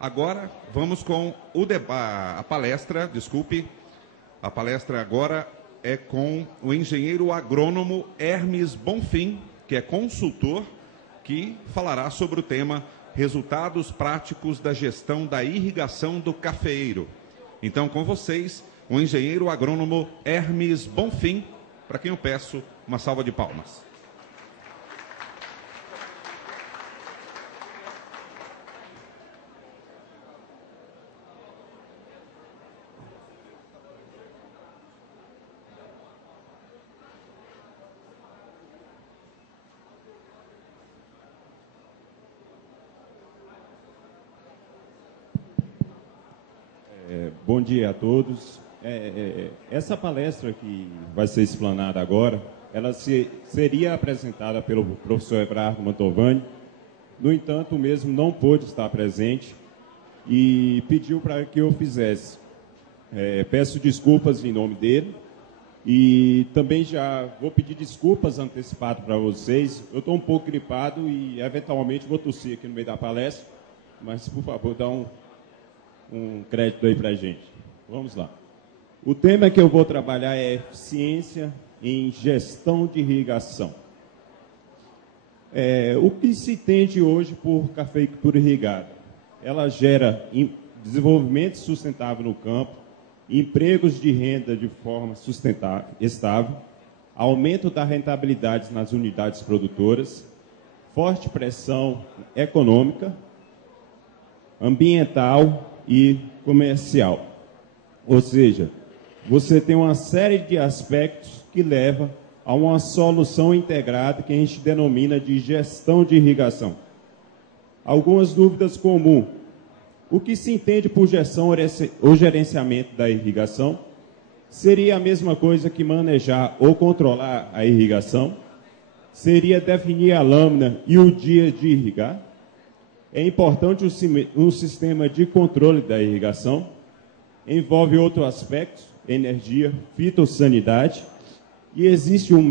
Agora, vamos com a palestra, desculpe. A palestra agora é com o engenheiro agrônomo Hermes Bonfim, que é consultor, que falará sobre o tema Resultados Práticos da Gestão da Irrigação do Cafeeiro. Então, com vocês, o engenheiro agrônomo Hermes Bonfim, para quem eu peço uma salva de palmas. Bom dia a todos. Essa palestra que vai ser explanada agora, ela seria apresentada pelo professor Everardo Mantovani. No entanto, o mesmo não pôde estar presente e pediu para que eu fizesse. Peço desculpas em nome dele e também já vou pedir desculpas antecipado para vocês. Eu estou um pouco gripado e, eventualmente, vou tossir aqui no meio da palestra, mas, por favor, dá um crédito aí para a gente. Vamos lá. O tema que eu vou trabalhar é eficiência em gestão de irrigação. O que se entende hoje por cafeicultura irrigada? Ela gera desenvolvimento sustentável no campo, empregos de renda de forma sustentável, estável, aumento da rentabilidade nas unidades produtoras, forte pressão econômica, ambiental e comercial. Ou seja, você tem uma série de aspectos que leva a uma solução integrada que a gente denomina de gestão de irrigação. Algumas dúvidas comuns. O que se entende por gestão ou gerenciamento da irrigação? Seria a mesma coisa que manejar ou controlar a irrigação? Seria definir a lâmina e o dia de irrigar? É importante um sistema de controle da irrigação. Envolve outros aspectos, energia, fitossanidade. E existe um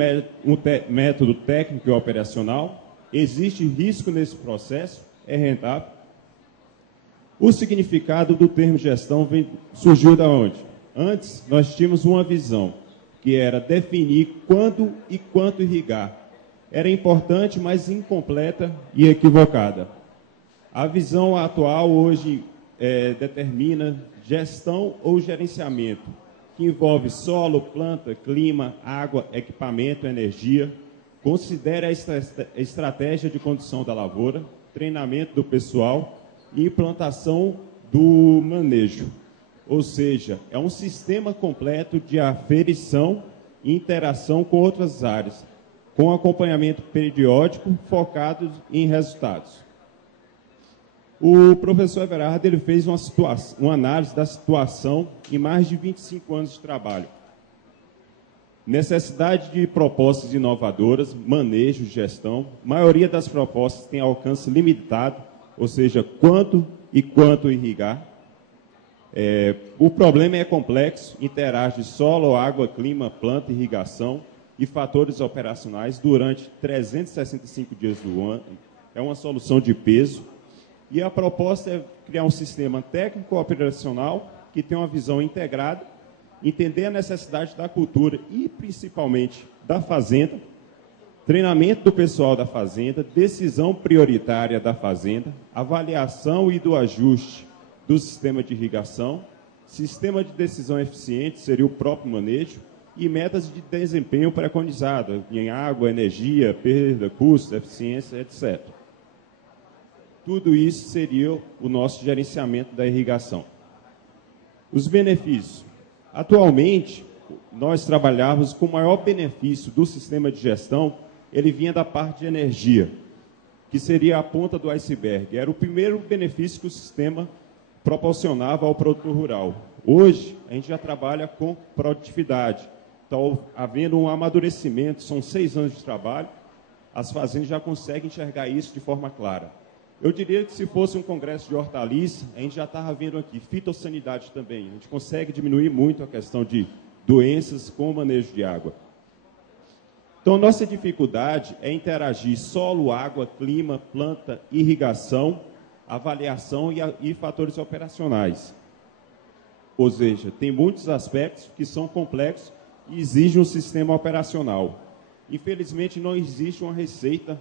método técnico e operacional. Existe risco nesse processo, é rentável. O significado do termo gestão surgiu da onde? Antes, nós tínhamos uma visão, que era definir quando e quanto irrigar. Era importante, mas incompleta e equivocada. A visão atual hoje determina gestão ou gerenciamento, que envolve solo, planta, clima, água, equipamento, energia, considera a estratégia de condução da lavoura, treinamento do pessoal e implantação do manejo. Ou seja, é um sistema completo de aferição e interação com outras áreas, com acompanhamento periódico focado em resultados. O professor Everardo ele fez uma análise da situação em mais de 25 anos de trabalho. Necessidade de propostas inovadoras, manejo, gestão. A maioria das propostas tem alcance limitado, ou seja, quanto e quanto irrigar. O problema é complexo, interage solo, água, clima, planta, irrigação e fatores operacionais durante 365 dias do ano. É uma solução de peso. E a proposta é criar um sistema técnico-operacional que tenha uma visão integrada, entender a necessidade da cultura e, principalmente, da fazenda, treinamento do pessoal da fazenda, decisão prioritária da fazenda, avaliação e do ajuste do sistema de irrigação, sistema de decisão eficiente, seria o próprio manejo, e metas de desempenho preconizadas em água, energia, perda, custo, eficiência, etc. Tudo isso seria o nosso gerenciamento da irrigação. Os benefícios. Atualmente, nós trabalhávamos com o maior benefício do sistema de gestão, ele vinha da parte de energia, que seria a ponta do iceberg. Era o primeiro benefício que o sistema proporcionava ao produtor rural. Hoje, a gente já trabalha com produtividade. Então, havendo um amadurecimento, são 6 anos de trabalho, as fazendas já conseguem enxergar isso de forma clara. Eu diria que se fosse um congresso de hortaliça, a gente já estava vendo aqui fitossanidade também. A gente consegue diminuir muito a questão de doenças com o manejo de água. Então, nossa dificuldade é interagir solo, água, clima, planta, irrigação avaliação e fatores operacionais. Ou seja, tem muitos aspectos que são complexos e exigem um sistema operacional. Infelizmente, não existe uma receita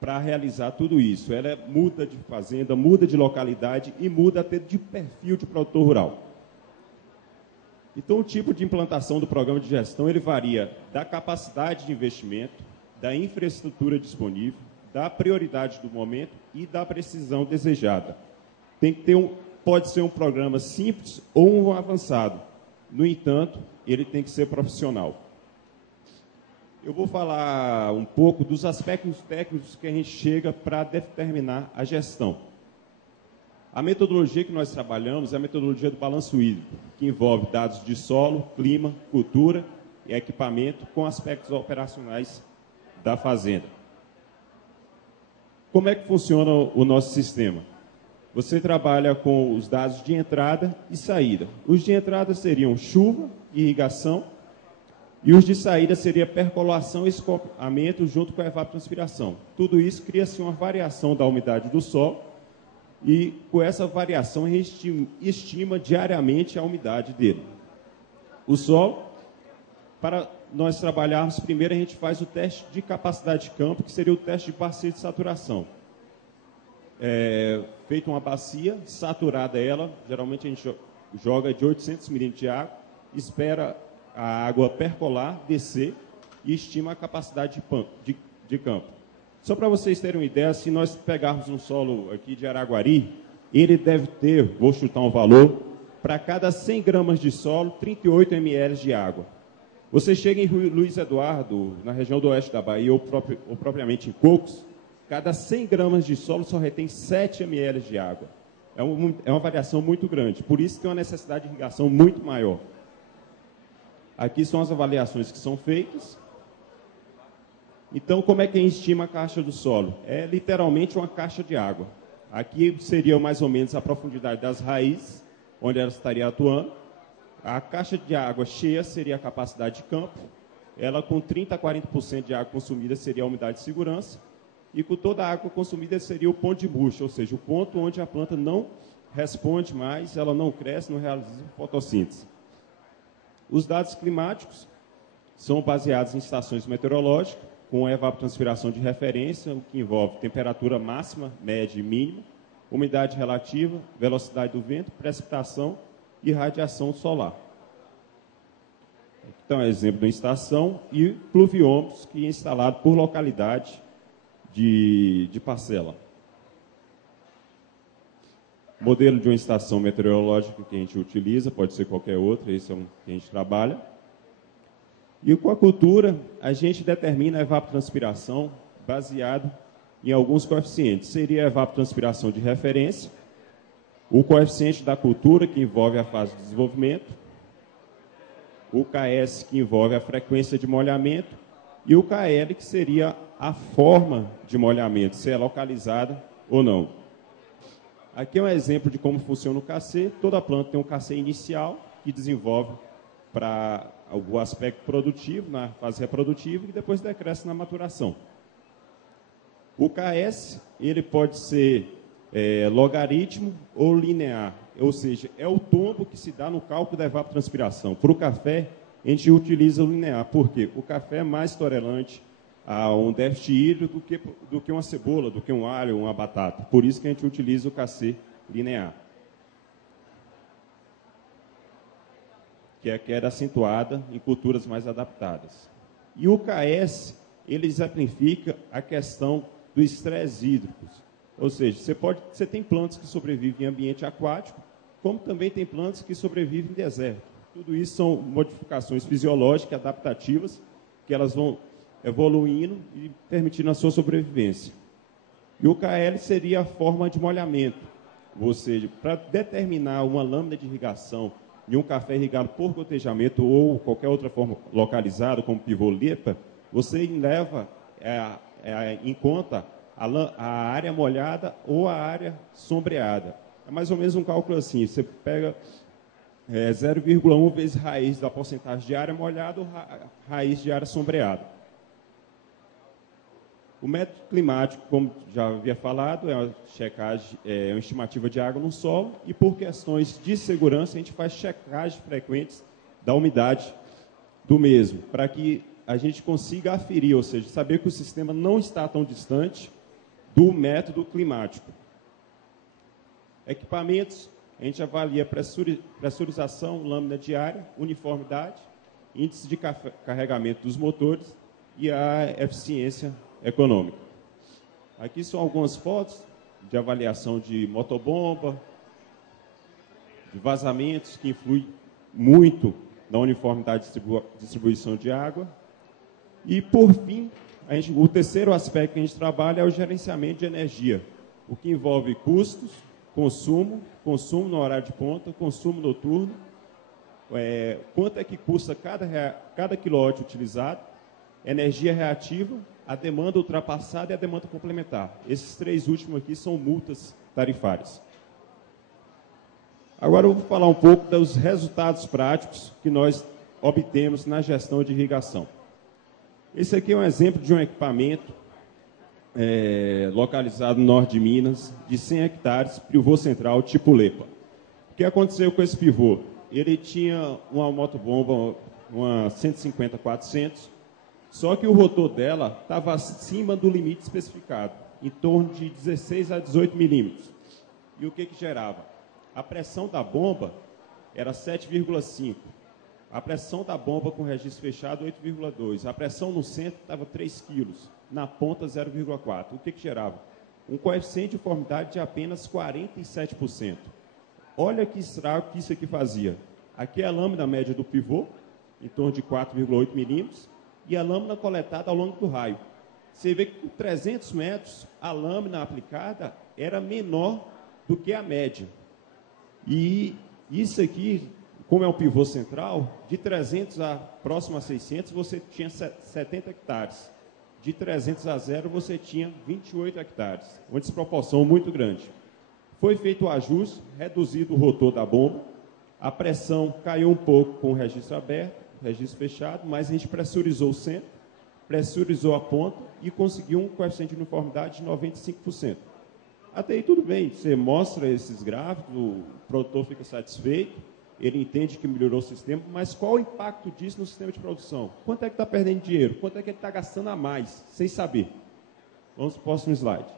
para realizar tudo isso. Ela muda de fazenda, muda de localidade e muda até de perfil de produtor rural. Então, o tipo de implantação do programa de gestão ele varia da capacidade de investimento, da infraestrutura disponível, da prioridade do momento e da precisão desejada. Tem que ter pode ser um programa simples ou um avançado. No entanto, ele tem que ser profissional. Eu vou falar um pouco dos aspectos técnicos que a gente chega para determinar a gestão. A metodologia que nós trabalhamos é a metodologia do balanço hídrico, que envolve dados de solo, clima, cultura e equipamento com aspectos operacionais da fazenda. Como é que funciona o nosso sistema? Você trabalha com os dados de entrada e saída. Os de entrada seriam chuva, irrigação, e os de saída seria percolação e escoamento junto com a evapotranspiração. Tudo isso cria-se uma variação da umidade do solo e com essa variação a gente estima diariamente a umidade dele. O solo, para nós trabalharmos, primeiro a gente faz o teste de capacidade de campo, que seria o teste de bacia de saturação. Feita uma bacia, saturada ela, geralmente a gente joga de 800 milímetros de água, espera a água percolar, descer e estima a capacidade de campo. Só para vocês terem uma ideia, se nós pegarmos um solo aqui de Araguari, ele deve ter, vou chutar um valor, para cada 100 gramas de solo, 38 ml de água. Você chega em Luiz Eduardo, na região do oeste da Bahia, ou propriamente em Cocos, cada 100 gramas de solo só retém 7 ml de água. É uma variação muito grande, por isso tem uma necessidade de irrigação muito maior. Aqui são as avaliações que são feitas. Então, como é que a gente estima a caixa do solo? É literalmente uma caixa de água. Aqui seria mais ou menos a profundidade das raízes, onde ela estaria atuando. A caixa de água cheia seria a capacidade de campo. Ela com 30% a 40% de água consumida seria a umidade de segurança. E com toda a água consumida seria o ponto de bucha, ou seja, o ponto onde a planta não responde mais, ela não cresce, não realiza fotossíntese. Os dados climáticos são baseados em estações meteorológicas, com evapotranspiração de referência, o que envolve temperatura máxima, média e mínima, umidade relativa, velocidade do vento, precipitação e radiação solar. Então, é exemplo de uma estação e pluviômetros que é instalado por localidade de parcela. Modelo de uma estação meteorológica que a gente utiliza, pode ser qualquer outra, esse é um que a gente trabalha. E com a cultura, a gente determina a evapotranspiração baseado em alguns coeficientes. Seria a evapotranspiração de referência, o coeficiente da cultura, que envolve a fase de desenvolvimento, o KS, que envolve a frequência de molhamento, e o KL, que seria a forma de molhamento, se é localizada ou não. Aqui é um exemplo de como funciona o KC. Toda planta tem um KC inicial, que desenvolve para o aspecto produtivo, na fase reprodutiva, e depois decresce na maturação. O KS, ele pode ser logaritmo ou linear, ou seja, é o tombo que se dá no cálculo da evapotranspiração. Para o café, a gente utiliza o linear, porque o café é mais tolerante a um déficit hídrico do que uma cebola, do que um alho, uma batata. Por isso que a gente utiliza o KC linear, que é a queda acentuada em culturas mais adaptadas. E o KS, ele exemplifica a questão do estresse hídrico. Ou seja, você tem plantas que sobrevivem em ambiente aquático, como também tem plantas que sobrevivem em deserto. Tudo isso são modificações fisiológicas, adaptativas, que elas vão evoluindo e permitindo a sua sobrevivência. E o KL seria a forma de molhamento, ou seja, para determinar uma lâmina de irrigação de um café irrigado por gotejamento ou qualquer outra forma localizada, como pivô-lepa, você leva em conta a área molhada ou a área sombreada. É mais ou menos um cálculo assim, você pega 0,1 vezes raiz da porcentagem de área molhada ou raiz de área sombreada. O método climático, como já havia falado, é uma checagem, é uma estimativa de água no solo, e por questões de segurança a gente faz checagens frequentes da umidade do mesmo, para que a gente consiga aferir, ou seja, saber que o sistema não está tão distante do método climático. Equipamentos, a gente avalia pressurização, lâmina diária, uniformidade, índice de carregamento dos motores e a eficiência econômica. Aqui são algumas fotos de avaliação de motobomba, de vazamentos, que influem muito na uniformidade de distribuição de água. E, por fim, o terceiro aspecto que a gente trabalha é o gerenciamento de energia, o que envolve custos, consumo no horário de ponta, consumo noturno, quanto é que custa cada quilowatt utilizado, energia reativa, a demanda ultrapassada e a demanda complementar. Esses três últimos aqui são multas tarifárias. Agora eu vou falar um pouco dos resultados práticos que nós obtemos na gestão de irrigação. Esse aqui é um exemplo de um equipamento localizado no norte de Minas, de 100 hectares, pivô central tipo LEPA. O que aconteceu com esse pivô? Ele tinha uma motobomba, uma 150-400, só que o rotor dela estava acima do limite especificado, em torno de 16 a 18 milímetros. E o que gerava? A pressão da bomba era 7,5. A pressão da bomba com registro fechado, 8,2. A pressão no centro estava 3 kg, na ponta 0,4. O que gerava? Um coeficiente de uniformidade de apenas 47%. Olha que estrago que isso aqui fazia. Aqui é a lâmina média do pivô, em torno de 4,8 milímetros, e a lâmina coletada ao longo do raio. Você vê que com 300 metros, a lâmina aplicada era menor do que a média. E isso aqui, como é um pivô central, de 300 a próximo a 600, você tinha 70 hectares. De 300 a 0, você tinha 28 hectares. Uma desproporção muito grande. Foi feito o ajuste, reduzido o rotor da bomba, a pressão caiu um pouco com o registro aberto, registro fechado, mas a gente pressurizou o centro, pressurizou a ponta e conseguiu um coeficiente de uniformidade de 95%. Até aí tudo bem, você mostra esses gráficos, o produtor fica satisfeito, ele entende que melhorou o sistema, mas qual o impacto disso no sistema de produção? Quanto é que está perdendo dinheiro? Quanto é que ele está gastando a mais, sem saber? Vamos para o próximo slide.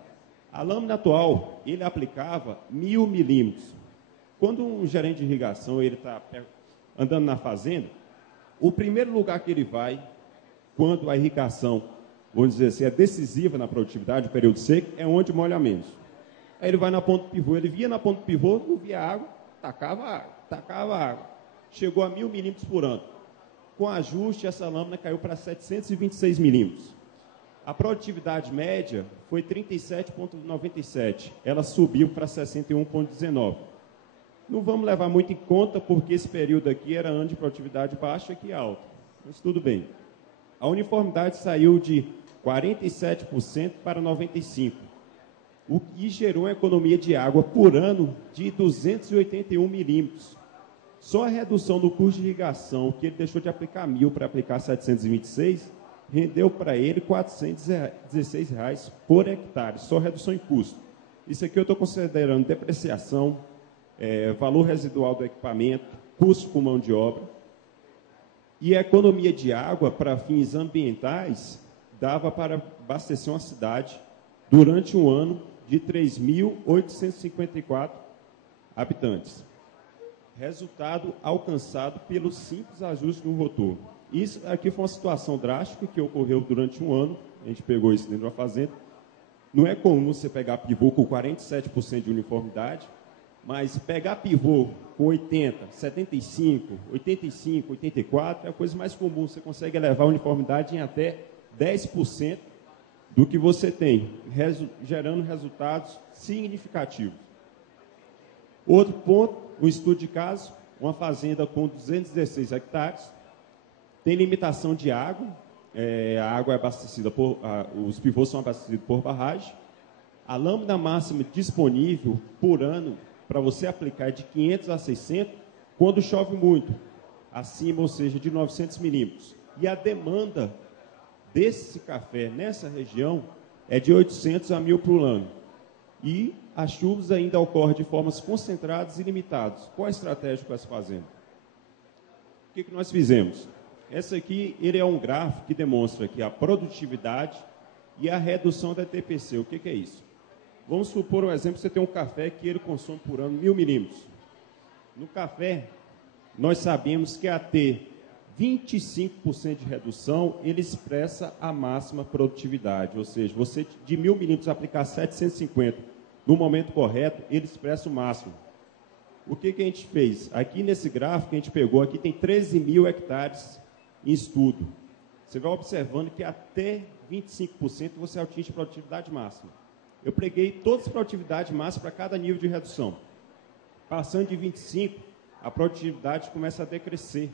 A lâmina atual, ele aplicava 1000 milímetros. Quando um gerente de irrigação ele está andando na fazenda, o primeiro lugar que ele vai, quando a irrigação, vamos dizer assim, é decisiva na produtividade, o período seco, é onde molha menos. Aí ele vai na ponta do pivô, ele via na ponta do pivô, não via água, tacava água. Chegou a 1000 milímetros por ano. Com ajuste, essa lâmina caiu para 726 milímetros. A produtividade média foi 37,97. Ela subiu para 61,19. Não vamos levar muito em conta, porque esse período aqui era ano de produtividade baixa e alta. Mas tudo bem. A uniformidade saiu de 47% para 95%. O que gerou uma economia de água por ano de 281 milímetros. Só a redução do custo de irrigação, que ele deixou de aplicar 1000 para aplicar 726, rendeu para ele R$ 416 por hectare, só redução em custo. Isso aqui eu estou considerando depreciação, valor residual do equipamento, custo com mão de obra. E a economia de água para fins ambientais dava para abastecer uma cidade durante um ano de 3.854 habitantes. Resultado alcançado pelo simples ajuste no rotor. Isso aqui foi uma situação drástica que ocorreu durante um ano. A gente pegou isso dentro da fazenda. Não é comum você pegar pivô com 47% de uniformidade, mas pegar pivô com 80, 75, 85, 84 é a coisa mais comum. Você consegue elevar a uniformidade em até 10% do que você tem, gerando resultados significativos. Outro ponto, um estudo de caso, uma fazenda com 216 hectares, tem limitação de água, a água é abastecida os pivôs são abastecidos por barragem, a lâmina máxima disponível por ano para você aplicar é de 500 a 600, quando chove muito, acima, ou seja, de 900 milímetros. E a demanda desse café nessa região é de 800 a 1.000 por ano. E as chuvas ainda ocorrem de formas concentradas e limitadas. Qual a estratégia para essa fazenda? O que nós fizemos? Essa aqui, ele é um gráfico que demonstra aqui a produtividade e a redução da TPC. O que é isso? Vamos supor um exemplo, você tem um café que ele consome por ano 1.000 milímetros. No café, nós sabemos que até 25% de redução, ele expressa a máxima produtividade. Ou seja, você de 1.000 milímetros aplicar 750 no momento correto, ele expressa o máximo. O que a gente fez? Aqui nesse gráfico que a gente pegou, aqui tem 13.000 hectares em estudo. Você vai observando que até 25% você atinge produtividade máxima. Eu peguei todas as produtividades máximas para cada nível de redução. Passando de 25%, a produtividade começa a decrescer.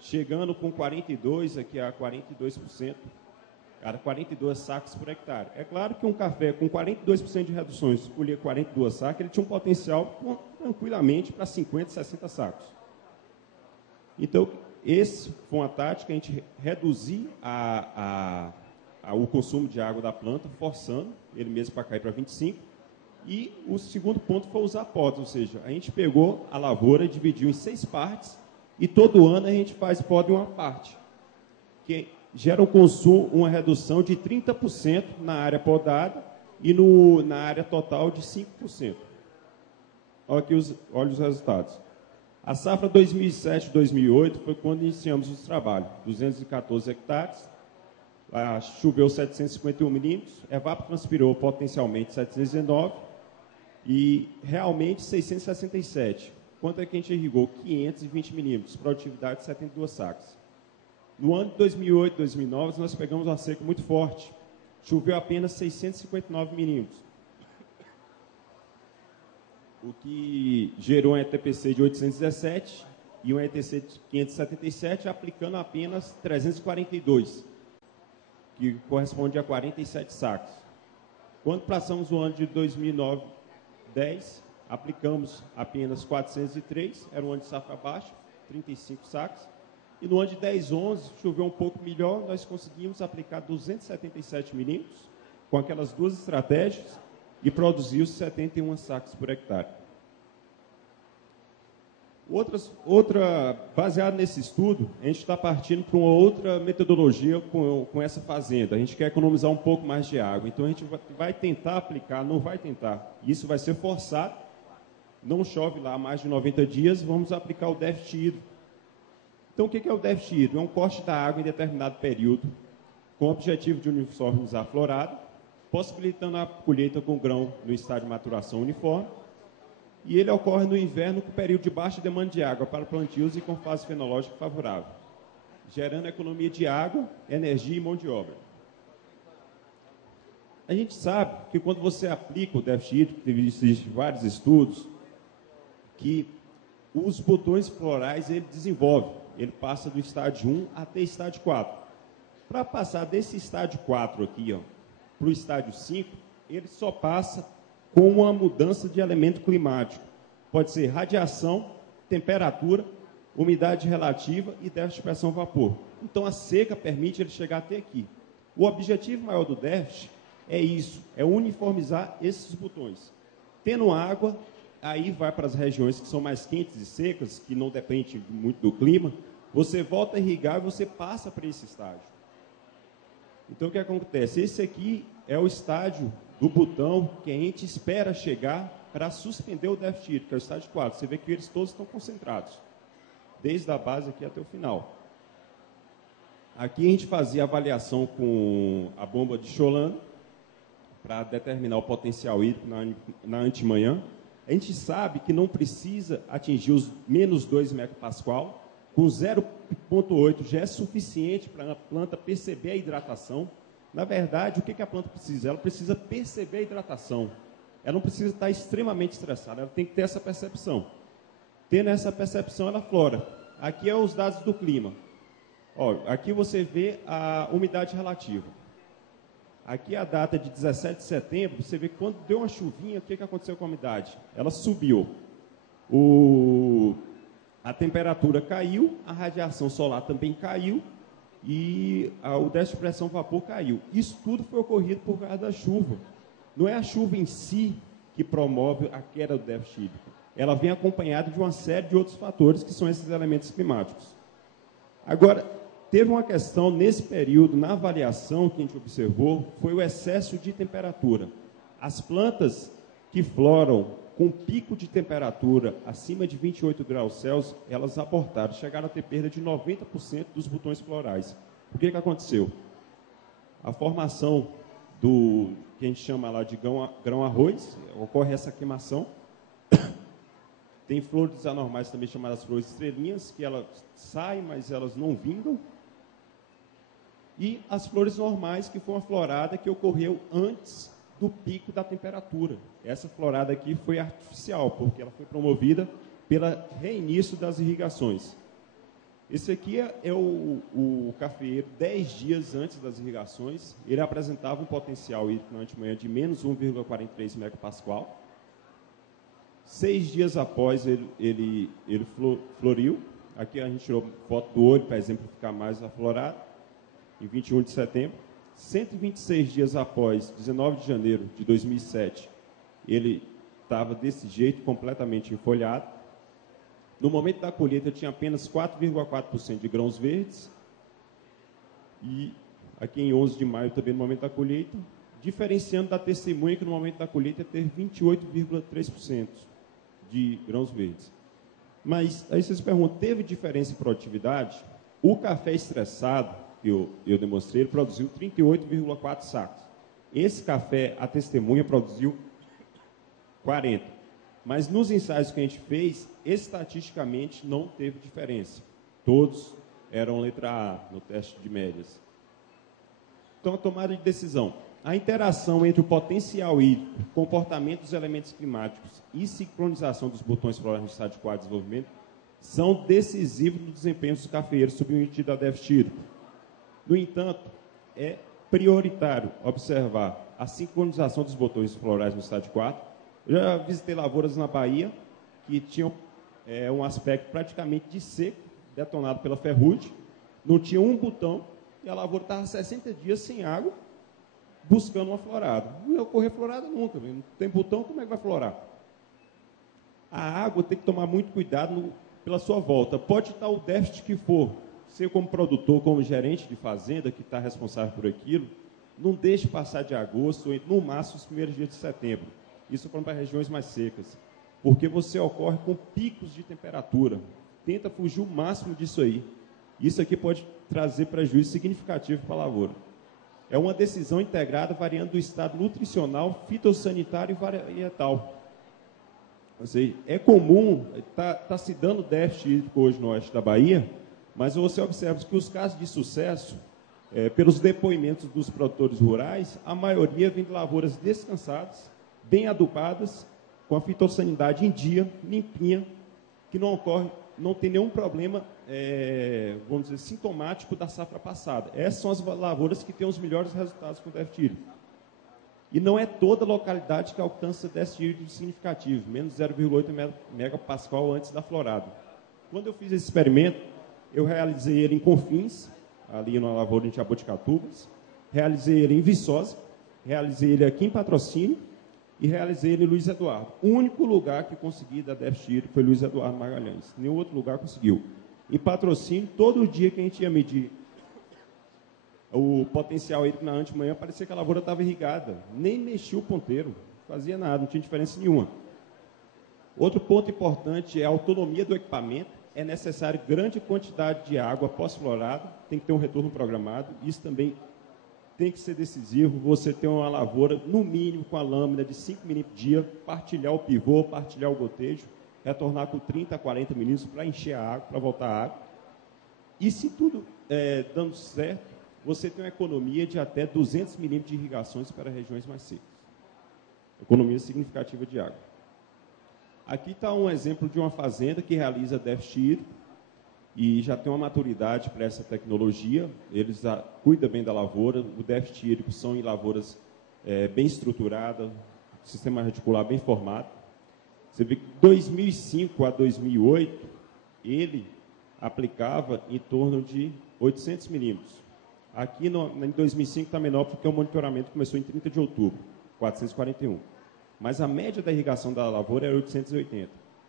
Chegando com 42%, aqui a 42%, cara, 42 sacos por hectare. É claro que um café com 42% de reduções, colher 42 sacos, ele tinha um potencial tranquilamente para 50, 60 sacos. Então, esse foi uma tática, a gente reduzir o consumo de água da planta, forçando ele mesmo para cair para 25%. E o segundo ponto foi usar podas, ou seja, a gente pegou a lavoura, dividiu em 6 partes, e todo ano a gente faz poda em uma parte, que gera um consumo, uma redução de 30% na área podada e na área total de 5%. Olha os resultados. A safra 2007-2008 foi quando iniciamos os trabalhos, 214 hectares, choveu 751 milímetros, evapotranspirou potencialmente 719 e realmente 667. Quanto é que a gente irrigou? 520 milímetros, produtividade de 72 sacas. No ano de 2008, 2009, nós pegamos uma seca muito forte. Choveu apenas 659 milímetros, o que gerou um ETPC de 817 e um ETC de 577, aplicando apenas 342, que corresponde a 47 sacos. Quando passamos o ano de 2009-10, aplicamos apenas 403, era um ano de safra baixa, 35 sacos. E no ano de 10-11, choveu um pouco melhor, nós conseguimos aplicar 277 milímetros, com aquelas duas estratégias, e produziu 71 sacos por hectare. Baseado nesse estudo, a gente está partindo para uma outra metodologia com essa fazenda. A gente quer economizar um pouco mais de água, então a gente vai tentar aplicar, não vai tentar, isso vai ser forçado, não chove lá há mais de 90 dias, vamos aplicar o déficit hídrico. Então, o que é o déficit hídrico? É um corte da água em determinado período, com o objetivo de uniformizar a florada, possibilitando a colheita com grão no estágio de maturação uniforme, e ele ocorre no inverno com período de baixa demanda de água para plantios e com fase fenológica favorável, gerando economia de água, energia e mão de obra. A gente sabe que quando você aplica o déficit hídrico, existem vários estudos, que os botões florais ele desenvolve, ele passa do estágio 1 até estágio 4. Para passar desse estágio 4 aqui, para o estágio 5, ele só passa com uma mudança de elemento climático. Pode ser radiação, temperatura, umidade relativa e déficit de pressão-vapor. Então, a seca permite ele chegar até aqui. O objetivo maior do déficit é isso, é uniformizar esses botões. Tendo água, aí vai para as regiões que são mais quentes e secas, que não dependem muito do clima, você volta a irrigar e você passa para esse estágio. Então, o que acontece? Esse aqui é o estágio do botão que a gente espera chegar para suspender o déficit hídrico, que é o estágio 4. Você vê que eles todos estão concentrados, desde a base aqui até o final. Aqui a gente fazia avaliação com a bomba de Cholano, para determinar o potencial hídrico na antemanhã. A gente sabe que não precisa atingir os menos 2 megapascal, com 0,8 já é suficiente para a planta perceber a hidratação. Na verdade, o que a planta precisa? Ela precisa perceber a hidratação. Ela não precisa estar extremamente estressada, ela tem que ter essa percepção. Tendo essa percepção, ela flora. Aqui é os dados do clima. Aqui você vê a umidade relativa. Aqui a data de 17 de setembro, você vê que quando deu uma chuvinha, o que aconteceu com a umidade? Ela subiu. A temperatura caiu, a radiação solar também caiu, e o déficit de pressão vapor caiu. Isso tudo foi ocorrido por causa da chuva. Não é a chuva em si que promove a queda do déficit hídrico. Ela vem acompanhada de uma série de outros fatores, que são esses elementos climáticos. Agora, teve uma questão nesse período, na avaliação que a gente observou, foi o excesso de temperatura. As plantas que floram com pico de temperatura acima de 28 graus Celsius, elas abortaram, chegaram a ter perda de 90% dos botões florais. O que aconteceu? A formação do que a gente chama lá de grão-arroz, ocorre essa queimação. Tem flores anormais também chamadas flores estrelinhas, que elas saem, mas elas não vingam. E as flores normais, que foi uma florada que ocorreu antes do pico da temperatura. Essa florada aqui foi artificial, porque ela foi promovida pelo reinício das irrigações. Esse aqui é o cafeeiro 10 dias antes das irrigações. Ele apresentava um potencial hídrico na antemanhã de menos 1,43 megapascal. 6 dias após ele floriu. Aqui a gente tirou foto do olho para exemplificar mais a florada, em 21 de setembro. 126 dias após, 19 de janeiro de 2007, ele estava desse jeito, completamente enfolhado. No momento da colheita, tinha apenas 4,4% de grãos verdes. E aqui em 11 de maio, também no momento da colheita, diferenciando da testemunha, que no momento da colheita ter 28,3% de grãos verdes. Mas aí vocês perguntam, teve diferença em produtividade? O café estressado, que eu demonstrei, ele produziu 38,4 sacos. Esse café, a testemunha, produziu 40. Mas nos ensaios que a gente fez, estatisticamente não teve diferença. Todos eram letra A no teste de médias. Então, a tomada de decisão. A interação entre o potencial hídrico, comportamento dos elementos climáticos e sincronização dos botões florais no estado de quadro de desenvolvimento são decisivos no desempenho dos cafeeiros submetidos a déficit hídrico. No entanto, é prioritário observar a sincronização dos botões florais no estado de 4. Eu já visitei lavouras na Bahia que tinham um aspecto praticamente de seco, detonado pela ferrugem, não tinha um botão e a lavoura estava 60 dias sem água, buscando uma florada. Não ia ocorrer florada nunca, não tem botão, como é que vai florar? A água tem que tomar muito cuidado pela sua volta. Pode estar o déficit que for, você como produtor, como gerente de fazenda, que está responsável por aquilo, não deixe passar de agosto, ou no máximo os primeiros dias de setembro. Isso para regiões mais secas, porque você ocorre com picos de temperatura. Tenta fugir o máximo disso aí. Isso aqui pode trazer prejuízo significativo para a lavoura. É uma decisão integrada variando do estado nutricional, fitossanitário e varietal. Ou seja, é comum, está se dando déficit hídrico hoje no oeste da Bahia, mas você observa que os casos de sucesso, pelos depoimentos dos produtores rurais, a maioria vem de lavouras descansadas, bem adubadas, com a fitossanidade em dia, limpinha, que não ocorre, não tem nenhum problema, vamos dizer, sintomático da safra passada. Essas são as lavouras que têm os melhores resultados com déficit hídrico. E não é toda localidade que alcança déficit hídrico significativo, menos 0,8 megapascal antes da florada. Quando eu fiz esse experimento, eu realizei ele em Confins, ali na lavoura de Jaboticatubas, realizei ele em Viçosa, realizei ele aqui em Patrocínio e realizei ele em Luiz Eduardo. O único lugar que consegui dar déficit hídrico foi Luiz Eduardo Magalhães. Nenhum outro lugar conseguiu. Em Patrocínio, todo dia que a gente ia medir o potencial hídrico na antemanhã, parecia que a lavoura estava irrigada. Nem mexia o ponteiro, não fazia nada, não tinha diferença nenhuma. Outro ponto importante é a autonomia do equipamento. É necessário grande quantidade de água pós-florada, tem que ter um retorno programado. Isso também tem que ser decisivo. Você ter uma lavoura, no mínimo, com a lâmina de 5 milímetros dia, partilhar o pivô, partilhar o gotejo, retornar com 30 a 40 milímetros para encher a água, para voltar a água. E se tudo dando certo, você tem uma economia de até 200 milímetros de irrigações para regiões mais secas. Economia significativa de água. Aqui está um exemplo de uma fazenda que realiza déficit hídrico e já tem uma maturidade para essa tecnologia. Eles cuidam bem da lavoura. O déficit hídrico são em lavouras bem estruturadas, sistema radicular bem formado. Você vê que de 2005 a 2008, aplicava em torno de 800 milímetros. Aqui em 2005 está menor porque o monitoramento começou em 30 de outubro, 441. Mas a média da irrigação da lavoura era 880.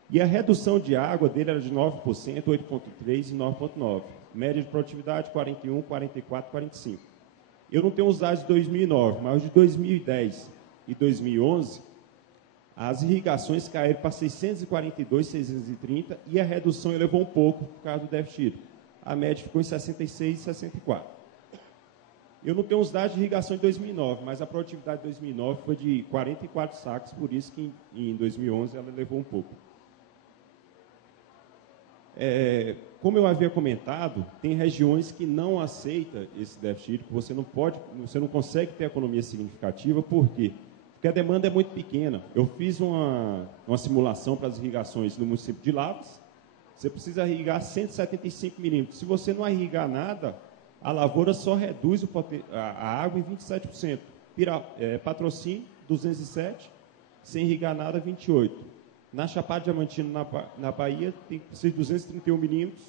E a redução de água dele era de 9%, 8,3% e 9,9%. Média de produtividade, 41, 44, 45. Eu não tenho os dados de 2009, mas os de 2010 e 2011, as irrigações caíram para 642, 630, e a redução elevou um pouco por causa do déficit hídrico. A média ficou em 66 e 64. Eu não tenho os dados de irrigação de 2009, mas a produtividade de 2009 foi de 44 sacos, por isso que em 2011 ela elevou um pouco. Como eu havia comentado, tem regiões que não aceitam esse déficit hídrico, você não consegue ter economia significativa, por quê? Porque a demanda é muito pequena. Eu fiz uma simulação para as irrigações no município de Lavras, você precisa irrigar 175 milímetros. Se você não irrigar nada, a lavoura só reduz a água em 27%. Patrocínio, 207, sem irrigar nada, 28. Na Chapada Diamantina, na Bahia, tem que ser 231 milímetros,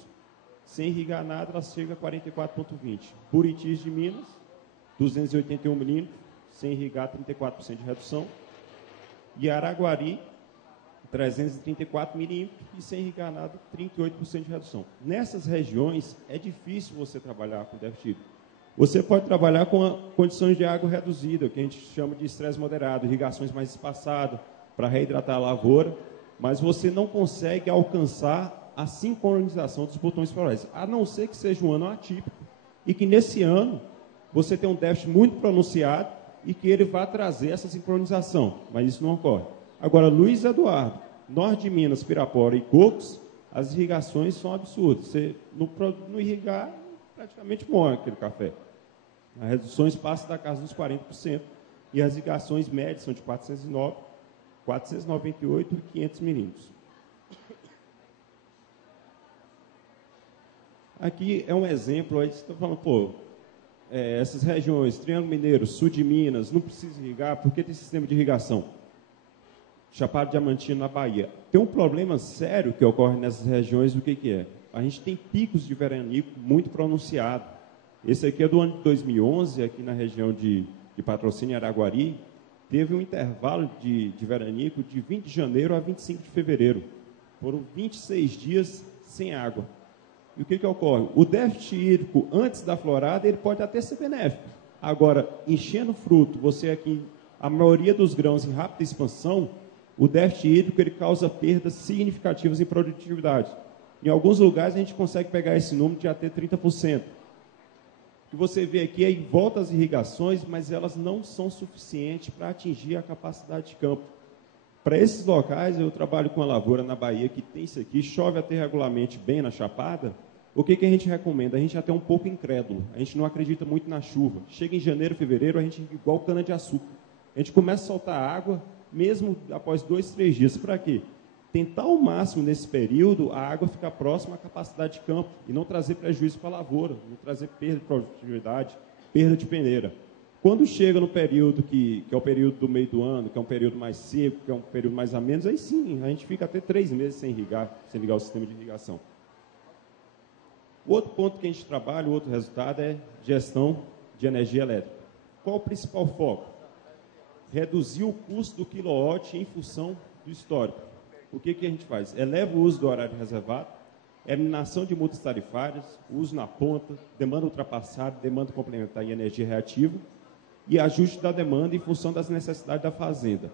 sem irrigar nada, ela chega a 44,20. Buritis de Minas, 281 milímetros, sem irrigar, 34% de redução. E Araguari, 334 milímetros, e sem irrigar nada, 38% de redução. Nessas regiões, é difícil você trabalhar com déficit hídrico. Você pode trabalhar com condições de água reduzida, que a gente chama de estresse moderado, irrigações mais espaçadas, para reidratar a lavoura, mas você não consegue alcançar a sincronização dos botões florais, a não ser que seja um ano atípico, e que nesse ano você tem um déficit muito pronunciado e que ele vá trazer essa sincronização, mas isso não ocorre. Agora, Luiz Eduardo, norte de Minas, Pirapora e Cocos, as irrigações são absurdas. Você não irrigar, praticamente morre aquele café. As reduções passam da casa dos 40%, e as irrigações médias são de 409, 498 e 500 milímetros. Aqui é um exemplo, aí você está falando, essas regiões, Triângulo Mineiro, sul de Minas, não precisa irrigar, porque tem sistema de irrigação. Chapada Diamantina, na Bahia. Tem um problema sério que ocorre nessas regiões, o que é? A gente tem picos de veranico muito pronunciados. Esse aqui é do ano de 2011, aqui na região de Patrocínio e Araguari, teve um intervalo de veranico de 20 de janeiro a 25 de fevereiro. Foram 26 dias sem água. E o que ocorre? O déficit hídrico antes da florada, ele pode até ser benéfico. Agora, enchendo fruto, você aqui, a maioria dos grãos em rápida expansão, o déficit hídrico ele causa perdas significativas em produtividade. Em alguns lugares a gente consegue pegar esse número de até 30%. O que você vê aqui é em volta às irrigações, mas elas não são suficientes para atingir a capacidade de campo. Para esses locais, eu trabalho com a lavoura na Bahia, que tem isso aqui, chove até regularmente bem na Chapada. O que a gente recomenda? A gente é até um pouco incrédulo, a gente não acredita muito na chuva. Chega em janeiro, fevereiro, a gente é igual cana-de-açúcar. A gente começa a soltar água, mesmo após 2, 3 dias. Para quê? Tentar ao máximo, nesse período, a água ficar próxima à capacidade de campo e não trazer prejuízo para a lavoura, não trazer perda de produtividade, perda de peneira. Quando chega no período que é o período do meio do ano, que é um período mais seco, que é um período mais a menos, aí sim, a gente fica até 3 meses sem ligar o sistema de irrigação. O outro ponto que a gente trabalha, o outro resultado é gestão de energia elétrica. Qual o principal foco? Reduzir o custo do quilowatt em função do histórico. O que a gente faz? Eleva o uso do horário reservado, eliminação de multas tarifárias, uso na ponta, demanda ultrapassada, demanda complementar e energia reativa, e ajuste da demanda em função das necessidades da fazenda.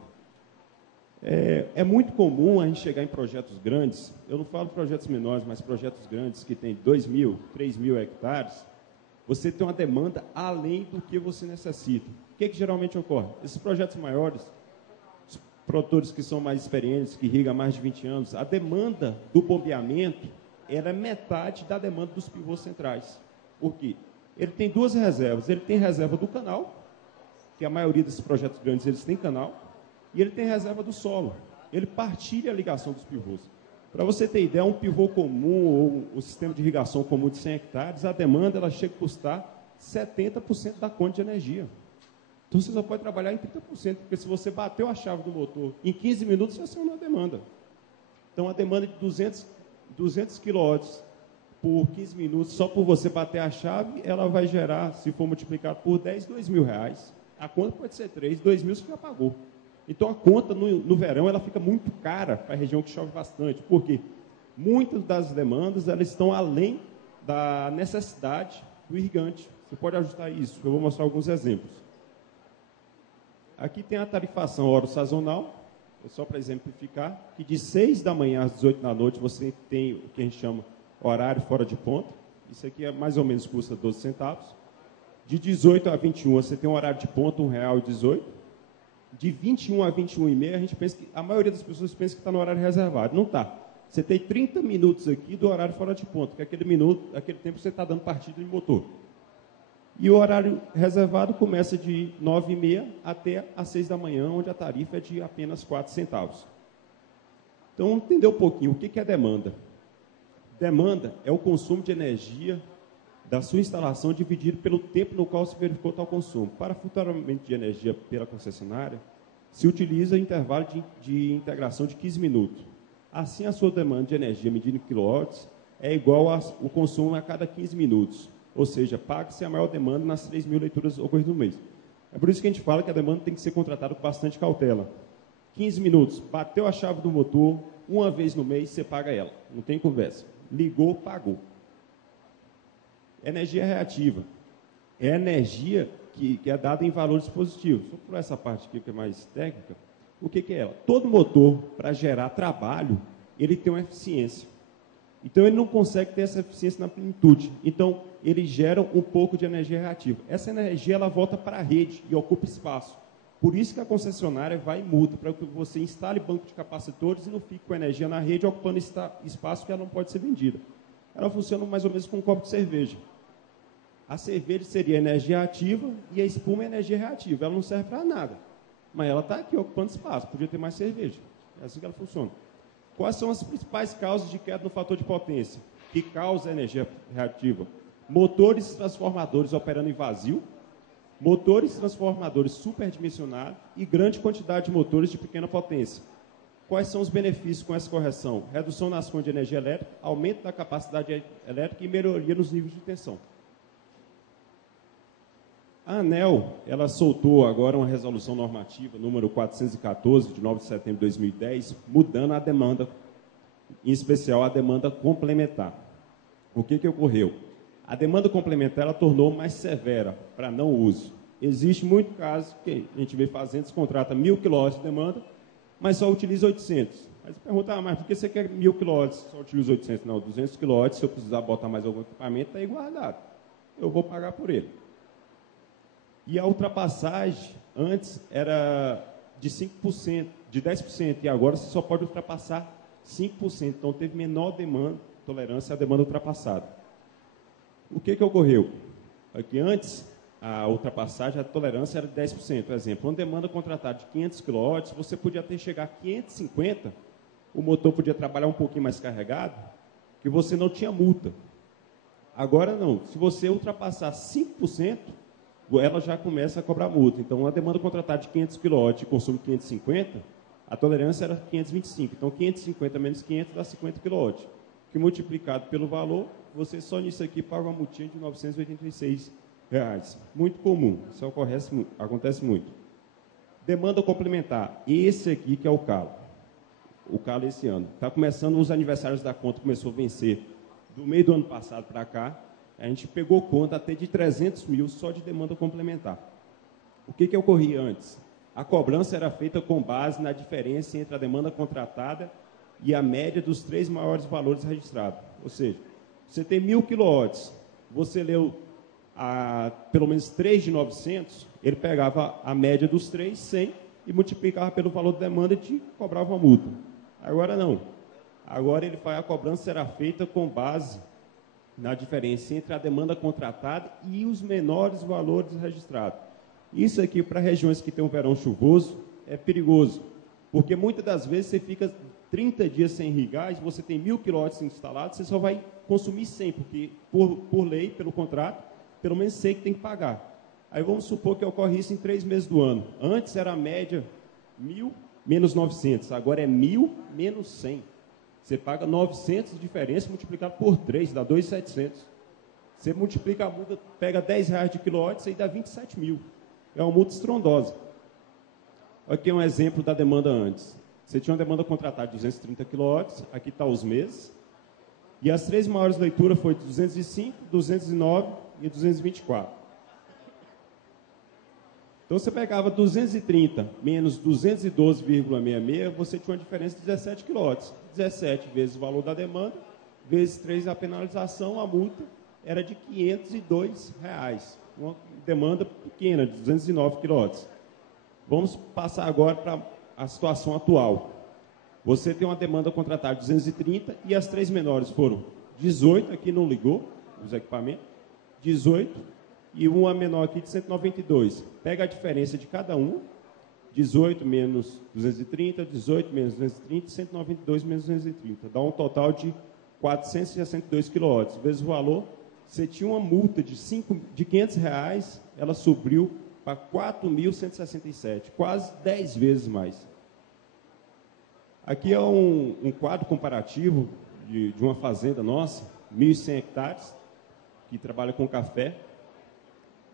É muito comum a gente chegar em projetos grandes, eu não falo projetos menores, mas projetos grandes que têm 2.000, 3.000 hectares, você tem uma demanda além do que você necessita. O que geralmente ocorre? Esses projetos maiores, os produtores que são mais experientes, que irrigam há mais de 20 anos, a demanda do bombeamento era metade da demanda dos pivôs centrais. Por quê? Ele tem 2 reservas. Ele tem reserva do canal, que a maioria desses projetos grandes eles têm canal, e ele tem reserva do solo. Ele partilha a ligação dos pivôs. Para você ter ideia, um pivô comum ou um sistema de irrigação comum de 100 hectares, a demanda ela chega a custar 70% da conta de energia. Então você só pode trabalhar em 30%, porque se você bateu a chave do motor em 15 minutos, você acionou a demanda. Então a demanda de 200 kW por 15 minutos, só por você bater a chave, ela vai gerar, se for multiplicado por 10, R$ 2.000. A conta pode ser 3, 2.000 você já pagou. Então, a conta no verão, ela fica muito cara para a região que chove bastante. Por quê? Muitas das demandas, elas estão além da necessidade do irrigante. Você pode ajustar isso. Eu vou mostrar alguns exemplos. Aqui tem a tarifação hora sazonal, só para exemplificar, que de 6 da manhã às 18 da noite você tem o que a gente chama horário fora de ponta. Isso aqui é mais ou menos custa 12 centavos. De 18 a 21 você tem um horário de ponta, R$ 1,18. De 21 a 21h30, a gente pensa que a maioria das pessoas pensa que está no horário reservado. Não está. Você tem 30 minutos aqui do horário fora de ponta, que é aquele tempo você está dando partida de motor. E o horário reservado começa de 9h30 até às 6 da manhã, onde a tarifa é de apenas 4 centavos. Então, vamos entender um pouquinho o que é demanda. Demanda é o consumo de energia da sua instalação dividido pelo tempo no qual se verificou tal consumo. Para faturamento de energia pela concessionária, se utiliza o intervalo de integração de 15 minutos. Assim, a sua demanda de energia medida em quilowatts é igual ao consumo a cada 15 minutos. Ou seja, paga-se a maior demanda nas 3.000 leituras ocorridas no mês. É por isso que a gente fala que a demanda tem que ser contratada com bastante cautela. 15 minutos, bateu a chave do motor, uma vez no mês você paga ela. Não tem conversa. Ligou, pagou. Energia reativa. É energia que é dada em valores positivos. Só por essa parte aqui que é mais técnica, o que é ela? Todo motor, para gerar trabalho, ele tem uma eficiência. Então, ele não consegue ter essa eficiência na plenitude. Então, ele gera um pouco de energia reativa. Essa energia, ela volta para a rede e ocupa espaço. Por isso que a concessionária vai e muda, para que você instale banco de capacitores e não fique com a energia na rede ocupando espaço que ela não pode ser vendida. Ela funciona mais ou menos como um copo de cerveja. A cerveja seria energia ativa e a espuma é energia reativa. Ela não serve para nada, mas ela está aqui ocupando espaço. Podia ter mais cerveja. É assim que ela funciona. Quais são as principais causas de queda no fator de potência que causa a energia reativa? Motores transformadores operando em vazio, motores transformadores superdimensionados e grande quantidade de motores de pequena potência. Quais são os benefícios com essa correção? Redução nas fontes de energia elétrica, aumento da capacidade elétrica e melhoria nos níveis de tensão. A ANEEL, ela soltou agora uma resolução normativa, número 414, de 9 de setembro de 2010, mudando a demanda, em especial a demanda complementar. O que ocorreu? A demanda complementar ela tornou mais severa para não uso. Existe muito caso que a gente vê fazendas que contrata 1.000 kW de demanda, mas só utiliza 800. Aí você pergunta, mas por que você quer 1.000 kW só utiliza 800? Não, 200 kW, se eu precisar botar mais algum equipamento, está aí guardado. Eu vou pagar por ele. E a ultrapassagem, antes, era de 5%, de 10%, e agora você só pode ultrapassar 5%. Então, teve menor demanda, tolerância à demanda ultrapassada. O que ocorreu? Aqui antes, a ultrapassagem, a tolerância era de 10%. Por exemplo, uma demanda contratada de 500 kW, você podia até chegar a 550, o motor podia trabalhar um pouquinho mais carregado, que você não tinha multa. Agora não. Se você ultrapassar 5%, ela já começa a cobrar multa. Então, uma demanda contratada de 500 kW e consumo 550, a tolerância era 525. Então, 550 menos 500 dá 50 kW. Que multiplicado pelo valor, você só nisso aqui paga uma multinha de R$ 986. Muito comum. Isso acontece muito. Demanda complementar. Esse aqui que é o calo. O calo esse ano. Está começando os aniversários da conta, começou a vencer do meio do ano passado para cá. A gente pegou conta até de 300 mil só de demanda complementar. O que ocorria antes? A cobrança era feita com base na diferença entre a demanda contratada e a média dos 3 maiores valores registrados. Ou seja, você tem 1.000 kW, você leu pelo menos 3 de 900, ele pegava a média dos 3, 100, e multiplicava pelo valor da demanda e te cobrava uma multa. Agora não. Agora a cobrança será feita com base na diferença entre a demanda contratada e os menores valores registrados. Isso aqui, para regiões que têm um verão chuvoso, é perigoso, porque muitas das vezes você fica 30 dias sem irrigar e você tem 1.000 kW instalados, você só vai consumir 100, porque por lei, pelo contrato, pelo menos 100 que tem que pagar. Aí vamos supor que ocorre isso em 3 meses do ano. Antes era a média 1.000 menos 900, agora é 1.000 menos 100. Você paga 900 de diferença multiplicado por 3, dá 2.700. Você multiplica a multa, pega R$10 de quilowatt, isso aí dá 27 mil. É uma multa estrondosa. Aqui é um exemplo da demanda antes. Você tinha uma demanda contratada de 230 kW, aqui está os meses. E as 3 maiores leituras foram 205, 209 e 224. Então, você pegava 230 menos 212,66, você tinha uma diferença de 17 kW. 17 vezes o valor da demanda, vezes 3 a penalização, a multa era de R$502. Uma demanda pequena, de 209 kW. Vamos passar agora para a situação atual. Você tem uma demanda contratada de 230 e as 3 menores foram 18, aqui não ligou os equipamentos, 18 e uma menor aqui de 192. Pega a diferença de cada um, 18 menos 230, 18 menos 230, 192 menos 230. Dá um total de 462 kW. Vezes o valor, você tinha uma multa de R$500, ela subiu para 4.167, quase 10 vezes mais. Aqui é um quadro comparativo de uma fazenda nossa, 1.100 hectares, que trabalha com café.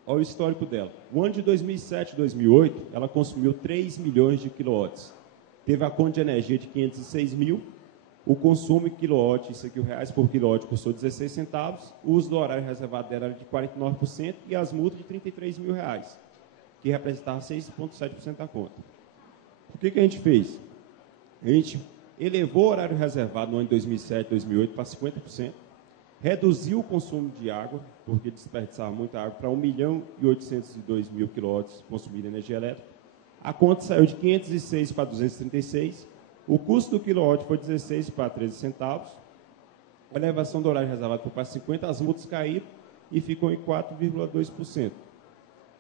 Olha o histórico dela. O ano de 2007 e 2008, ela consumiu 3 milhões de quilowatts. Teve a conta de energia de 506 mil. O consumo em quilowatt, isso aqui o reais por quilowatt, custou 16 centavos. O uso do horário reservado dela era de 49% e as multas de 33 mil reais, que representava 6,7% da conta. O que a gente fez? A gente elevou o horário reservado no ano de 2007 e 2008 para 50%. Reduziu o consumo de água, porque desperdiçava muita água, para 1.802.000 quilowatts consumindo energia elétrica. A conta saiu de 506 para 236. O custo do quilowatt foi 16 para 13 centavos. A elevação do horário reservado foi para 50, as multas caíram e ficou em 4,2%.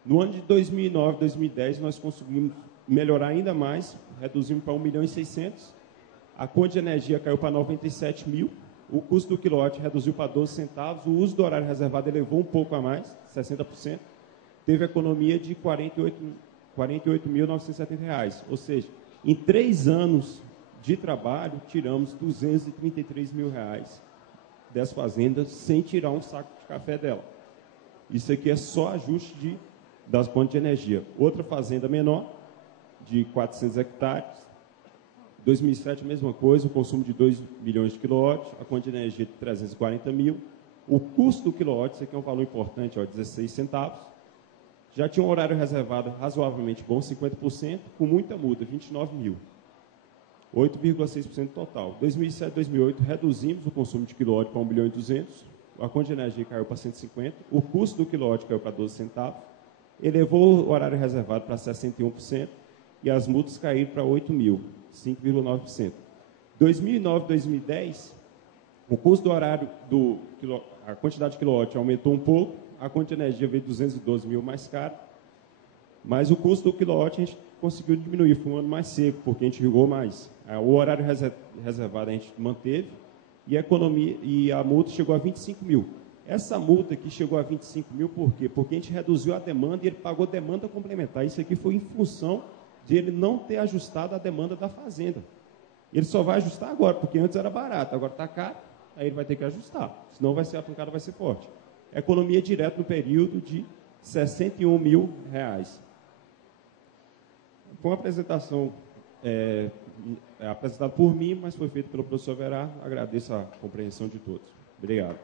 No ano de 2009 e 2010, nós conseguimos melhorar ainda mais, reduzimos para 1.600.000. A conta de energia caiu para 97 mil. O custo do quilowatt reduziu para 12 centavos. O uso do horário reservado elevou um pouco a mais, 60%. Teve economia de R$ 48.970. Ou seja, em 3 anos de trabalho, tiramos R$ 233 mil das fazendas sem tirar um saco de café dela. Isso aqui é só ajuste das fontes de energia. Outra fazenda menor, de 400 hectares, 2007, a mesma coisa, o consumo de 2 milhões de quilowatts, a conta de energia de 340 mil. O custo do quilowatt, isso aqui é um valor importante, ó, 16 centavos. Já tinha um horário reservado razoavelmente bom, 50%, com muita multa, 29 mil. 8,6% total. 2007, 2008, reduzimos o consumo de quilowatt para 1.200.000. A conta de energia caiu para 150. O custo do quilowatt caiu para 12 centavos. Elevou o horário reservado para 61%. E as multas caíram para 8 mil, 5,9%. 2009 e 2010, o custo do horário, a quantidade de quilowatt aumentou um pouco, a conta de energia veio 212 mil mais caro, mas o custo do quilowatt a gente conseguiu diminuir, foi um ano mais seco, porque a gente irrigou mais. O horário reservado a gente manteve, e a economia e a multa chegou a 25 mil. Essa multa aqui chegou a 25 mil por quê? Porque a gente reduziu a demanda e ele pagou demanda complementar. Isso aqui foi em função de ele não ter ajustado a demanda da fazenda. Ele só vai ajustar agora, porque antes era barato, agora está caro, aí ele vai ter que ajustar, senão a pancada vai ser forte. Economia direta no período de 61 mil reais. Foi uma apresentação apresentada por mim, mas foi feita pelo professor Verá. Agradeço a compreensão de todos. Obrigado.